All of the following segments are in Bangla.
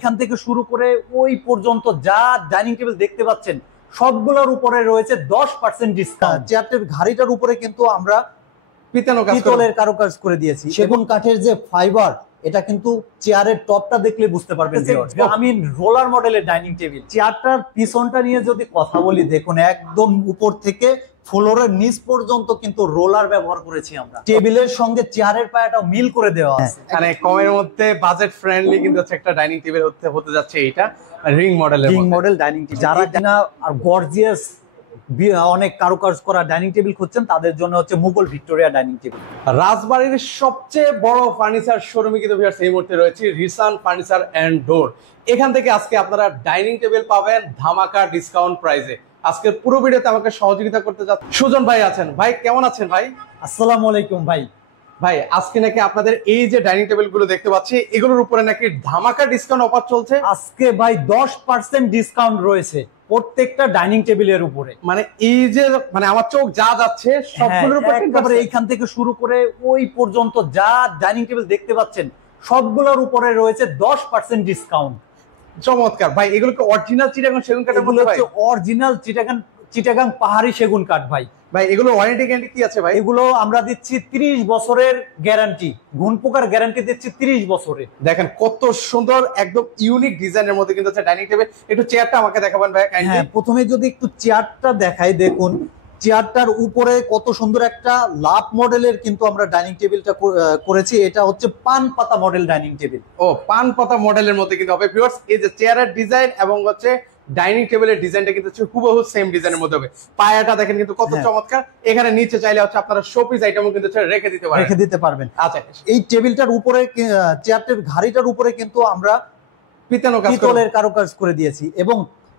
এখান থেকে শুরু করে ওই পর্যন্ত যা ডাইনিং টেবিল দেখতে পাচ্ছেন সবগুলোর উপরে রয়েছে 10% ডিসকাউন্ট। চেয়ারটির ঘাড়িটার উপরে কিন্তু আমরা পিতলের কারুকাজ করে দিয়েছি। সেগুন কাঠের যে ফাইবার, এটা কিন্তু চেয়ারের টপটা দেখলে বুঝতে পারবেন। আমি রোলার মডেলের ডাইনিং টেবিল, চেয়ারটার পিছনটা নিয়ে যদি কথা বলি, দেখুন একদম উপর থেকে ফ্লোরের নিচ পর্যন্ত কিন্তু রোলার ব্যবহার করেছি আমরা। টেবিলের সঙ্গে চেয়ারের পায়াটাও মিল করে দেওয়া আছে। মানে কমের মধ্যে বাজেট ফ্রেন্ডলি কিন্তু একটা ডাইনিং টেবিল হতে যাচ্ছে। এইটা রিং মডেল ডাইনিং টেবিল। যারা কিনা আর গর্জিয়াস অনেক কারুকাজ করা ডাইনিং টেবিল খুঁজছেন তাদের জন্য হচ্ছে মুঘল ভিক্টোরিয়া ডাইনিং টেবিল। রাজবাড়ির সবচেয়ে বড় ফার্নিচার শোরুমে কিন্তু ভিউয়ার্স এই মুহূর্তে রয়েছে রিসান ফার্নিচার এন্ড ডোর। এখান থেকে আজকে আপনারা ডাইনিং টেবিল পাবেন ধামাকা ডিসকাউন্ট প্রাইসে। আজকের পুরো ভিডিওতে আমাকে সহযোগিতা করতে যাচ্ছে সুজন ভাই আছেন। ভাই কেমন আছেন ভাই? আসসালামু আলাইকুম ভাই। ভাই আজকে নাকি আপনাদের এই যে ডাইনিং টেবিল গুলো দেখতে পাচ্ছি এগুলোর উপরে নাকি ধামাকা ডিসকাউন্ট অফার চলছে। আজকে ভাই 10% ডিসকাউন্ট রয়েছে প্রত্যেকটা ডাইনিং টেবিলের উপরে। মানে এই যে মানে আমার চোখ যা যাচ্ছে সবগুলোর উপরে একেবারে এইখান থেকে শুরু করে ওই পর্যন্ত যা ডাইনিং টেবিল দেখতে পাচ্ছেন সবগুলোর উপরে রয়েছে 10% ডিসকাউন্ট। চমৎকার ভাই। এগুলো কি অরিজিনাল চিটাগাং সেগুন কাঠের মধ্যে? ভাই অরিজিনাল চিটাগাং পাহাড়ি সেগুন কাঠ ভাই। ভাই এগুলো ওয়ারেন্টি গ্যারান্টি কি আছে ভাই? এগুলো আমরা দিচ্ছি 30 বছরের গ্যারান্টি, ঘুণ পোকার গ্যারান্টি দিচ্ছি 30 বছরের। দেখেন কত সুন্দর একদম ইউনিক ডিজাইনের মধ্যে কিন্তু ডাইনিং টেবিল। একটু চেয়ারটা আমাকে দেখাবেন ভাই কাইন্ডলি। হ্যাঁ, প্রথমে যদি একটু চেয়ারটা দেখাই, দেখুন চেয়ারটার উপরে কত সুন্দর একটা লাভ মডেলের কিন্তু আমরা ডাইনিং টেবিলটা করেছি। এটা হচ্ছে পান পাতা মডেল ডাইনিং টেবিল। ও পান পাতা মডেলের মধ্যে কিন্তু হবে ভিউয়ার্স। এই যে চেয়ারের ডিজাইন এবং হচ্ছে ডাইনিং টেবিলের ডিজাইনটা কিন্তু হুবহু সেম ডিজাইনের মধ্যে হবে। পায়াটা দেখেন কিন্তু কত চমৎকার। এখানে নিচে চাইলে হচ্ছে আপনারা শোপিস আইটেমও কিন্তু রেখে দিতে পারবেন। আচ্ছা, এই টেবিলটার উপরে চেয়ারটির ঘাড়িটার উপরে কিন্তু আমরা পিতলের কারুকাজ করে দিয়েছি এবং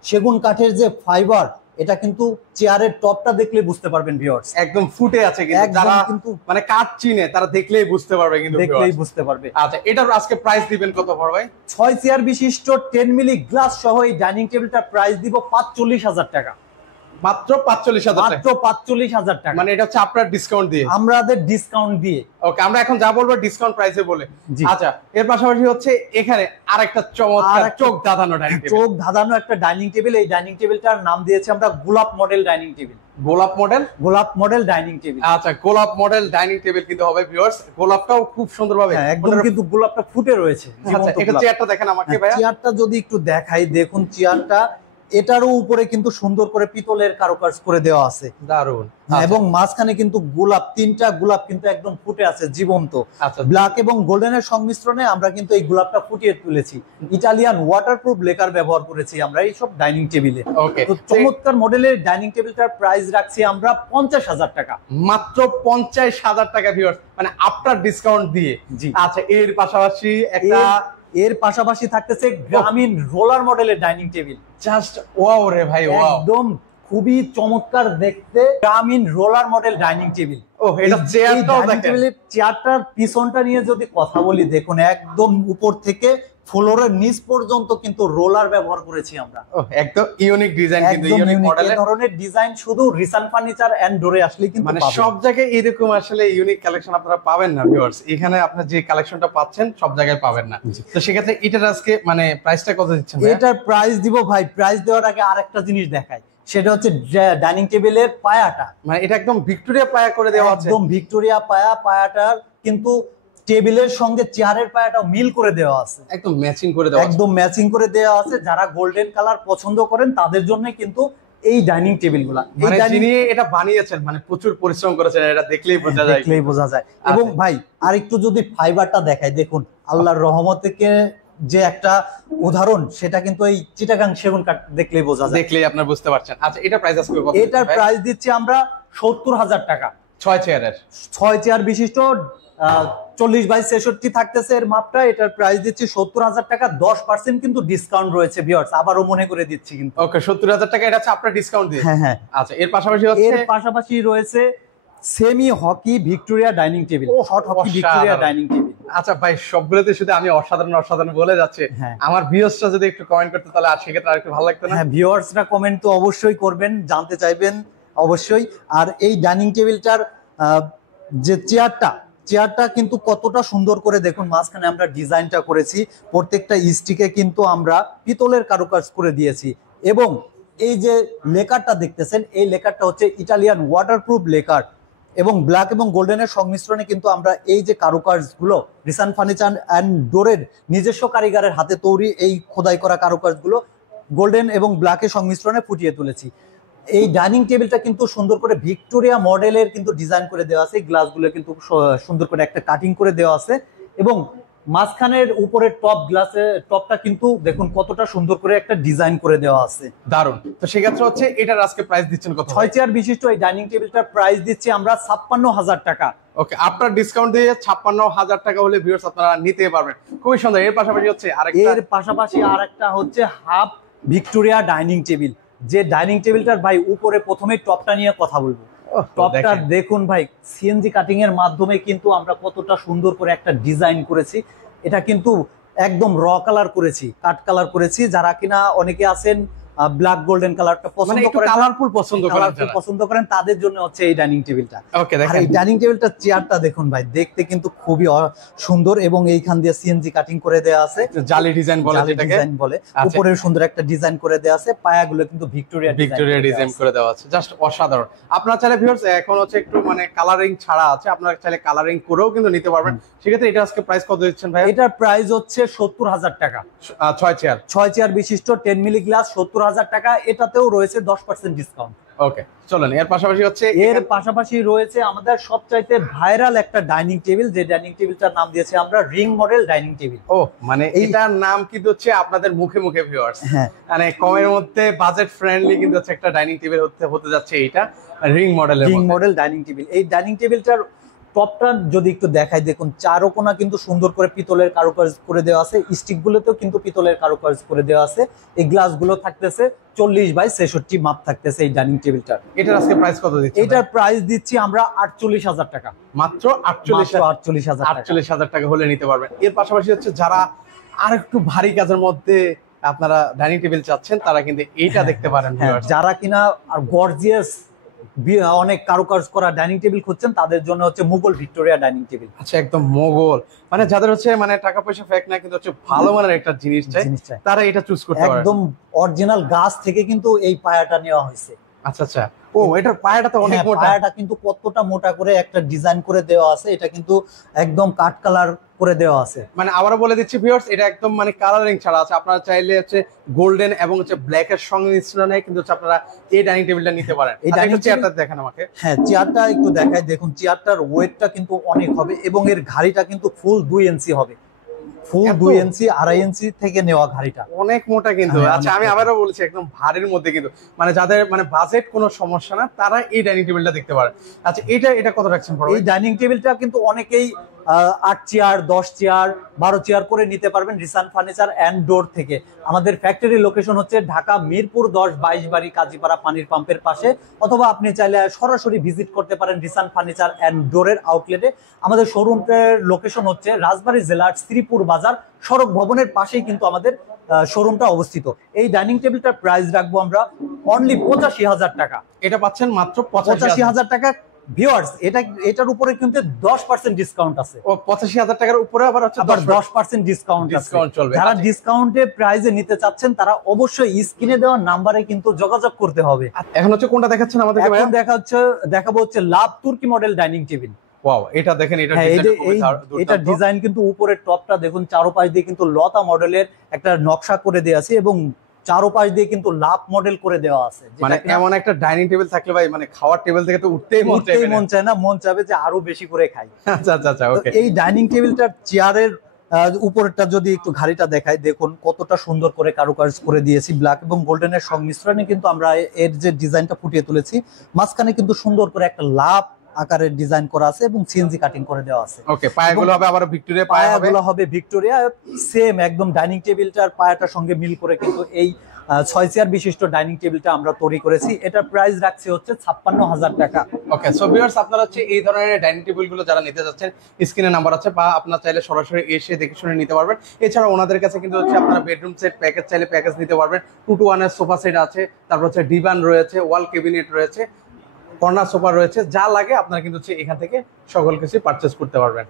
সেগুন কাঠের যে ফাইবার, এটা কিন্তু চেয়ারের টপটা দেখলে বুঝতে পারবেন ভিউয়ার্স। একদম ফুটে আছে কিন্তু যারা কিন্তু মানে কাঠ চিনে তারা দেখলেই বুঝতে পারবে কিন্তু দেখলেই বুঝতে পারবে। আচ্ছা, এটার আজকে প্রাইস দিবেন কত পড়বে ভাই? 6 চেয়ার বিশিষ্ট 10 মিলি গ্লাস সহ এই ডাইনিং টেবিলটার প্রাইস দিব 45,000 টাকা। মাত্র 45,000 টাকা? মাত্র 45,000 টাকা। মানে এটা হচ্ছে আপনার ডিসকাউন্ট দিয়ে? আমাদের ডিসকাউন্ট দিয়ে। ওকে, আমরা এখন যা বলবো ডিসকাউন্ট প্রাইসে বলে। আচ্ছা, এর পাশাপাশি হচ্ছে এখানে আরেকটা চমৎকার চোখ ধাঁধানো ডাইনিং টেবিল। চোখ ধাঁধানো একটা ডাইনিং টেবিল। এই ডাইনিং টেবিলটার নাম দিয়েছি আমরা গোলাপ মডেল ডাইনিং টেবিল। গোলাপ মডেল ডাইনিং টেবিল। আচ্ছা, গোলাপ মডেল ডাইনিং টেবিল কিন্তু হবে ভিউয়ার্স। গোলাপটাও খুব সুন্দরভাবে একদম কিন্তু গোলাপটা ফুটে রয়েছে। আচ্ছা, এটা চেয়ারটা দেখেন আমাকে ভাই। চেয়ারটা যদি একটু দেখাই, দেখুন চেয়ারটা এটারও উপরে কিন্তু সুন্দর করে পিতলের কারুকাজ করে দেওয়া আছে। দারুন। এবং মাঝখানে কিন্তু গোলাপ, 3টা গোলাপ কিন্তু একদম ফুটে আছে জীবন্ত। ব্ল্যাক এবং গোল্ডেনের সংমিশ্রণে আমরা কিন্তু এই গোলাপটা ফুটিয়ে তুলেছি। ইটালিয়ান ওয়াটারপ্রুফ লেকার ব্যবহার করেছি আমরা এই সব ডাইনিং টেবিলে। তো চমৎকার মডেলের ডাইনিং টেবিলটার প্রাইস রাখছি আমরা 50,000 টাকা। মাত্র 50,000 টাকা ভিউয়ার্স, মানে আপনার ডিসকাউন্ট দিয়ে। আচ্ছা, এর পাশাপাশি থাকতেছে গ্রামীণ রোলার মডেলের ডাইনিং টেবিল। জাস্ট ওয়াও রে ভাই, ওয়াও, একদম খুবই চমৎকার দেখতে গ্রামীণ রোলার মডেল ডাইনিং টেবিল। ও এটা চেয়ারটাও দেখেন। চেয়ারটার পিছনটা নিয়ে যদি কথা বলি, দেখুন একদম উপর থেকে ফ্লোরের নিচ পর্যন্ত কিন্তু রোলার ব্যবহার করেছি আমরা। একদম ইউনিক ডিজাইন, কিন্তু ইউনিক মডেল। এই ধরনের ডিজাইন শুধু রিসান ফার্নিচার এন্ড ডোরে আসলে কিন্তু মানে সব জায়গায় এরকম আসলে ইউনিক কালেকশন আপনারা পাবেন না ভিউয়ার্স। এখানে আপনারা যে কালেকশনটা পাচ্ছেন সব জায়গায় পাবেন না। তো সেক্ষেত্রে এটার আজকে মানে প্রাইসটা কত দিচ্ছেন? এটার প্রাইস দিব ভাই, প্রাইস দেওয়ার আগে আরেকটা জিনিস দেখাই, সেটা হচ্ছে ডাইনিং টেবিলের পায়াটা। মানে এটা একদম ভিক্টোরিয়া পায়া করে দেওয়া আছে। একদম ভিক্টোরিয়া পায়া। পায়াটার কিন্তু টেবিলের সঙ্গে চেয়ারের পায়াটাও মিল করে দেওয়া আছে। একদম ম্যাচিং করে দেওয়া আছে। একদম ম্যাচিং করে দেওয়া আছে। যারা গোল্ডেন কালার পছন্দ করেন তাদের জন্য কিন্তু এই ডাইনিং টেবিলগুলো। মানে যিনি এটা বানিয়েছেন মানে প্রচুর পরিশ্রম করেছেন, এটা দেখলেই বোঝা যায়। এবং ভাই আরেকটু যদি ফাইবারটা দেখাই, দেখুন আল্লাহর রহমতে যে একটা উদাহরণ, সেটা কিন্তু এই চিটাগাং সেগুন কাঠ দেখলেই বোঝা যায়। দেখলেই আপনারা বুঝতে পারছেন। আচ্ছা, এটা প্রাইস আজকে কত? এটার প্রাইস দিচ্ছি আমরা 70,000 টাকা। 6 চেয়ারের 6 চেয়ার বিশিষ্ট 40x63 থাকতেছে এর মাপটা। এটার প্রাইস দিচ্ছি 70,000 টাকা। 10% কিন্তু ডিসকাউন্ট রয়েছে ভিউয়ার্স, আবারও মনে করে দিচ্ছি কিন্তু। ওকে, 70,000 টাকা এটা হচ্ছে আপনার ডিসকাউন্ট দিয়ে। হ্যাঁ। আচ্ছা, এর পাশাপাশি রয়েছে semi hockey Victoria dining table, short hockey Victoria dining table. আচ্ছা ভাই, সবগুলোতে শুধু আমি অসাধারণ বলে যাচ্ছে। আমার ভিউয়ার্সরা যদি একটু কমেন্ট করতে তাহলে আর সেক্ষেত্রে আরেকটু ভালো লাগতো না? হ্যাঁ, ভিউয়ার্সরা কমেন্ট তো অবশ্যই করবেন, জানতে চাইবেন অবশ্যই। আর এই ডাইনিং টেবিলটার যে চেয়ারটা, চেয়ারটা কিন্তু কতটা সুন্দর করে দেখুন, মাঝখানে আমরা ডিজাইনটা করেছি, প্রত্যেকটা স্টিকে কিন্তু আমরা পিতলের কারুকাজ করে দিয়েছি। এবং এই যে লেকারটা দেখতেছেন, এই লেকারটা হচ্ছে ইটালিয়ান ওয়াটারপ্রুফ লেকার, এবং ব্ল্যাক এবং গোল্ডেনের সংমিশ্রণে কিন্তু আমরা এই যে কারুকাজগুলো রিসান ফার্নিচার অ্যান্ড ডোরের নিজস্ব কারিগরের হাতে তৈরি এই খোদাই করা কারুকাজগুলো গোল্ডেন এবং ব্ল্যাকের সংমিশ্রণে ফুটিয়ে তুলেছি। এই ডাইনিং টেবিলটা কিন্তু সুন্দর করে ভিক্টোরিয়া মডেলের কিন্তু ডিজাইন করে দেওয়া আছে, গ্লাসগুলো কিন্তু সুন্দর করে একটা কাটিং করে দেওয়া আছে, এবং মাঝখানের উপরের টপ গ্লাসে টপটা কিন্তু দেখুন কতটা সুন্দর করে একটা ডিজাইন করে দেওয়া আছে। দারুন। তো সেক্ষেত্রে হচ্ছে এটার আজকে প্রাইস দিচ্ছেন কত? 6 চেয়ার বিশিষ্ট এই ডাইনিং টেবিলটার প্রাইস দিচ্ছি আমরা 56,000 টাকা। ওকে, আপনার ডিসকাউন্ট দিয়ে 56,000 টাকা হলে ভিউয়ার্স আপনারা নিতে পারবেন। খুবই সুন্দর। এর পাশাপাশি হচ্ছে আরেকটা হচ্ছে হাফ ভিক্টোরিয়া ডাইনিং টেবিল, যে ডাইনিং টেবিলটার ভাই উপরে প্রথমে টপটা নিয়ে কথা বলবো। টপটা দেখুন ভাই, সিএনজি কাটিং এর মাধ্যমে কিন্তু আমরা কতটা সুন্দর করে একটা ডিজাইন করেছি। এটা কিন্তু একদম র কালার করেছি, কাট কালার করেছি। যারা কিনা অনেকে আছেন ব্ল্যাক গোল্ডেন কালারটা পছন্দ করেন, কালারফুল পছন্দ করেন, তাদের জন্য হচ্ছে এই ডাইনিং টেবিলটা। ওকে, আর এই ডাইনিং টেবিলটা চেয়ারটা দেখুন ভাই, দেখতে কিন্তু খুবই সুন্দর, এবং এইখান দিয়ে সিএনজি কাটিং করে দেওয়া আছে, জালি ডিজাইন বলে যেটাকে, ডিজাইন বলে। উপরে সুন্দর একটা ডিজাইন করে দেওয়া আছে, পায়াগুলো কিন্তু ভিক্টোরিয়া ডিজাইন করে দেওয়া আছে, জাস্ট অসাধারণ। আপনারা চাইলে ভিউয়ার্স এখন হচ্ছে একটু মানে কালারিং ছাড়া আছে, আপনারা চাইলে কালারিং করেও কিন্তু নিতে পারবেন। সেক্ষেত্রে এটা আজকে প্রাইস কত দিচ্ছেন ভাই? এটার প্রাইস হচ্ছে 70,000 টাকা। 6 চেয়ার বিশিষ্ট 10 মিলি গ্লাস 70,000 টাকা। এটাতেও রয়েছে 10% ডিসকাউন্ট। ওকে, চলেন। এর পাশাপাশি রয়েছে আমাদের সবচাইতে ভাইরাল একটা ডাইনিং টেবিল, যে ডাইনিং টেবিলটার নাম দিয়েছে আমরা রিং মডেল ডাইনিং টেবিল। ও মানে এটার নাম কিন্তু হচ্ছে আপনাদের মুখে মুখে ভিউয়ার্স, মানে কমের মধ্যে বাজেট ফ্রেন্ডলি কিন্তু হচ্ছে একটা ডাইনিং টেবিল হতে যাচ্ছে এইটা রিং মডেল ডাইনিং টেবিল। এই ডাইনিং টেবিলটার টপটা যদি একটু দেখাই, দেখুন চারকোনা কিন্তু সুন্দর করে পিতলের কারুকাজ করে দেওয়া আছে, স্টিক গুলোতেও কিন্তু পিতলের কারুকাজ করে দেওয়া আছে। এই গ্লাস গুলো থাকতেছে 40x66 মাপ থাকতেছে এই ডাইনিং টেবিলটার। এটার আজকে প্রাইস কত দিচ্ছি? এটার প্রাইস দিচ্ছি আমরা 48,000 টাকা। মাত্র 48,000 টাকা হলে নিতে পারবেন। এর পাশাপাশি হচ্ছে যারা আর একটু ভারী কাজের মধ্যে আপনারা ডাইনিং টেবিল চাচ্ছেন, তারা কিন্তু এইটা দেখতে পারেন। যারা কিনা আর গর্জিয়াস অনেক কারুকাজ করা ডাইনিং টেবিল খুঁজছেন, তাদের জন্য হচ্ছে মুঘল ভিক্টোরিয়া ডাইনিং টেবিল। আচ্ছা, একদম মোগল, মানে যাদের হচ্ছে মানে টাকা পয়সা ফেক না, কিন্তু হচ্ছে ভালো মানের একটা জিনিস চাই, তারা এটা চুজ করতে পারে। একদম অরিজিনাল গাছ থেকে কিন্তু এই পায়াটা নেওয়া হয়েছে। আচ্ছা আচ্ছা, ও এটার পায়াটা তো অনেক মোটা। পায়াটা কিন্তু কতটা মোটা করে একটা ডিজাইন করে দেওয়া আছে, এটা কিন্তু একদম কাট কালার করে দেওয়া আছে। মানে আবারও বলে দিচ্ছি ভিউয়ার্স, এটা একদম মানে কালারিং ছাড়া আছে। আপনারা চাইলে হচ্ছে গোল্ডেন এবং হচ্ছে ব্ল্যাক এর সংমিশ্রণে কিন্তু হচ্ছে আপনারা এই ডাইনিং টেবিলটা নিতে পারেন। এই ডাইনিং চেয়ারটা দেখেন আমাকে। হ্যাঁ, চেয়ারটা একটু দেখাই, দেখুন চেয়ারটার ওয়েটটা কিন্তু অনেক হবে, এবং এর ঘাড়িটা কিন্তু ফুল 2 ইঞ্চি হবে, ফুল 2 ইঞ্চি 2.5 ইঞ্চি থেকে নেওয়া ঘাড়িটা, অনেক মোটা কিন্তু। আচ্ছা, আমি আবারও বলছি একদম ভারীর মধ্যে কিন্তু, মানে যাদের মানে বাজেট কোনো সমস্যা না, তারা এই ডাইনিং টেবিলটা দেখতে পারেন। আচ্ছা, এটা কত রাখছেন? এই ডাইনিং টেবিলটা কিন্তু অনেকেই 8 চেয়ার 10 চেয়ার 12 চেয়ার করে নিতে পারবেন রিসান ফার্নিচার অ্যান্ড ডোর থেকে। আমাদের ফ্যাক্টরি লোকেশন হচ্ছে ঢাকা মিরপুর 10 22 বাড়ি কাজীপাড়া পানির পাম্পের পাশে, অথবা আপনি চাইলে সরাসরি ভিজিট করতে পারেন রিসান ফার্নিচার অ্যান্ড ডোরের আউটলেটে। আমাদের শোরুমের লোকেশন হচ্ছে রাজবাড়ী জেলার শ্রীপুর বাজার সড়ক ভবনের পাশেই কিন্তু আমাদের শোরুমটা অবস্থিত। এই ডাইনিং টেবিলটার প্রাইস রাখবো আমরা অনলি 85,000 টাকা। এটা পাচ্ছেন মাত্র 85,000 টাকা। ভিউয়ার্স, এটার উপরে কিন্তু 10% ডিসকাউন্ট আছে। ও 85,000 টাকার উপরে আবার 10% ডিসকাউন্ট চলবে। যারা ডিসকাউন্টে প্রাইসে নিতে চাচ্ছেন, তারা অবশ্যই স্ক্রিনে দেওয়া নাম্বারে কিন্তু যোগাযোগ করতে হবে। এখন হচ্ছে কোনটা দেখাচ্ছেন আমাদেরকে ভাই? এখন দেখাবো হচ্ছে লাভ তুর্কি মডেল ডাইনিং টেবিল। ওয়াও, এটা দেখেন, এটা ডিজাইন কিন্তু উপরের টপটা দেখুন, চারপাশ দিয়ে কিন্তু লতা মডেলের একটা নকশা করে দেওয়া আছে, এবং চারপাশ দিয়ে কিন্তু লাভ মডেল করে দেওয়া আছে। মানে এমন একটা ডাইনিং টেবিল থাকলে ভাই, মানে খাওয়ার টেবিল থেকে তো উঠতেই মন চায় না, মন চাবে যে আরো বেশি করে খাই। আচ্ছা আচ্ছা আচ্ছা, ওকে। এই ডাইনিং টেবিলটার চেয়ারের উপরেরটা যদি একটু ঘাড়িটা দেখাই, দেখুন কতটা সুন্দর করে কারুকাজ করে দিয়েছি। ব্ল্যাক এবং গোল্ডেনের সংমিশ্রণে কিন্তু আমরা এর যে ডিজাইনটা ফুটিয়ে তুলেছি, মাঝখানে কিন্তু সুন্দর করে একটা লাভ আকারের ডিজাইন করা আছে, এবং সিএনজি কাটিং করে দেওয়া আছে। ওকে, পায়াগুলো হবে আবার ভিক্টোরিয়া, পায়াগুলো হবে ভিক্টোরিয়া, সেম একদম ডাইনিং টেবিলটার পায়াটার সঙ্গে মিল করে কিন্তু এই 6 চেয়ার বিশিষ্ট ডাইনিং টেবিলটা আমরা তৈরি করেছি। এটার প্রাইস রাখছি হচ্ছে 56,000 টাকা। ওকে, সো ভিউয়ার্স, আপনারা হচ্ছে এই ধরনের ডাইনিং টেবিলগুলো যারা নিতে যাচ্ছেন, স্ক্রিনে নাম্বার আছে, বা আপনারা চাইলে সরাসরি এসে দেখে শুনে নিতে পারবেন। এছাড়া ওনাদের কাছে কিন্তু হচ্ছে আপনারা বেডরুম সেট প্যাকেজ চাইলে প্যাকেজ নিতে পারবেন। 2 to 1 এর সোফা সেট আছে, তারপর হচ্ছে ডিভান রয়েছে, ওয়াল ক্যাবিনেট রয়েছে, কর্নার সোফা রয়েছে, যা লাগে আপনারা কিন্তু হচ্ছে এখান থেকে সকল কিছু পারচেস করতে পারবেন।